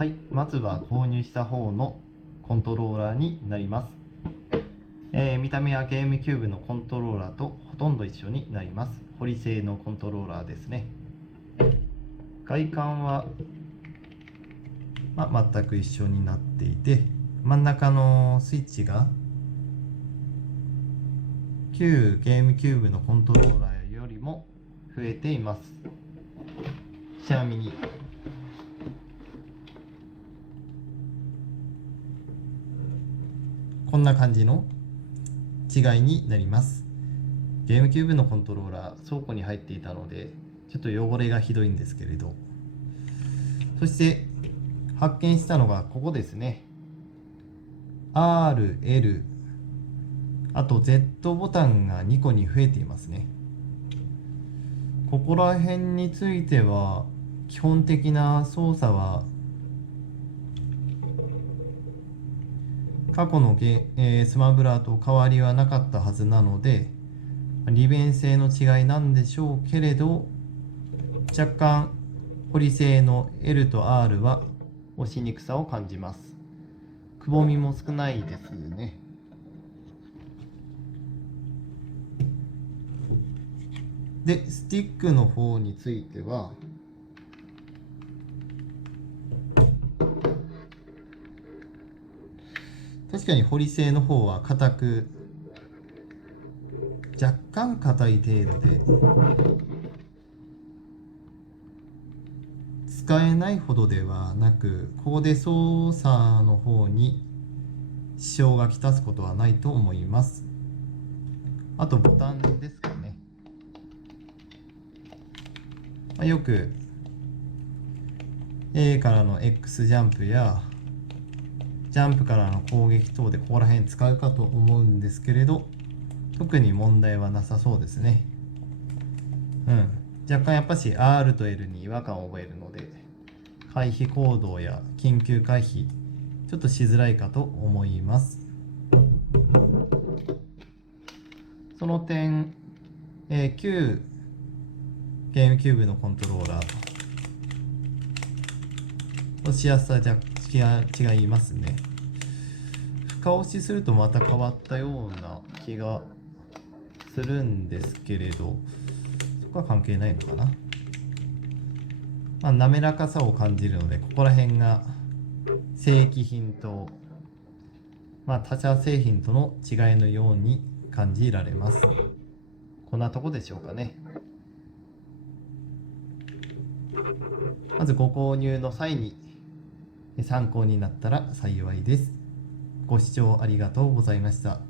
はい、まずは購入した方のコントローラーになります。見た目はゲームキューブのコントローラーとほとんど一緒になります。ホリ製のコントローラーですね。外観は、全く一緒になっていて、真ん中のスイッチが旧ゲームキューブのコントローラーよりも増えています。ちなみにこんな感じの違いになります。ゲームキューブのコントローラー倉庫に入っていたのでちょっと汚れがひどいんですけれど、そして発見したのがここですね。 R、L、あと Z ボタンが2個に増えていますね。ここら辺については基本的な操作は過去のスマブラと変わりはなかったはずなので、利便性の違いなんでしょうけれど、若干ホリ製の L と R は押しにくさを感じます。くぼみも少ないですね。で、スティックの方については確かにホリ製の方は硬く、若干硬い程度で使えないほどではなく、ここで操作の方に支障がきたすことはないと思います。あとボタンですかね。よく A からの X ジャンプやジャンプからの攻撃等でここら辺使うかと思うんですけれど、特に問題はなさそうですね。若干やっぱし R と L に違和感を覚えるので、回避行動や緊急回避ちょっとしづらいかと思います。その点、旧ゲームキューブのコントローラーと押しやすさが違いますね。深押しするとまた変わったような気がするんですけれど、そこは関係ないのかな。滑らかさを感じるので、ここら辺が正規品と、他社製品との違いのように感じられます。こんなとこでしょうかね。まずご購入の際に参考になったら幸いです。ご視聴ありがとうございました。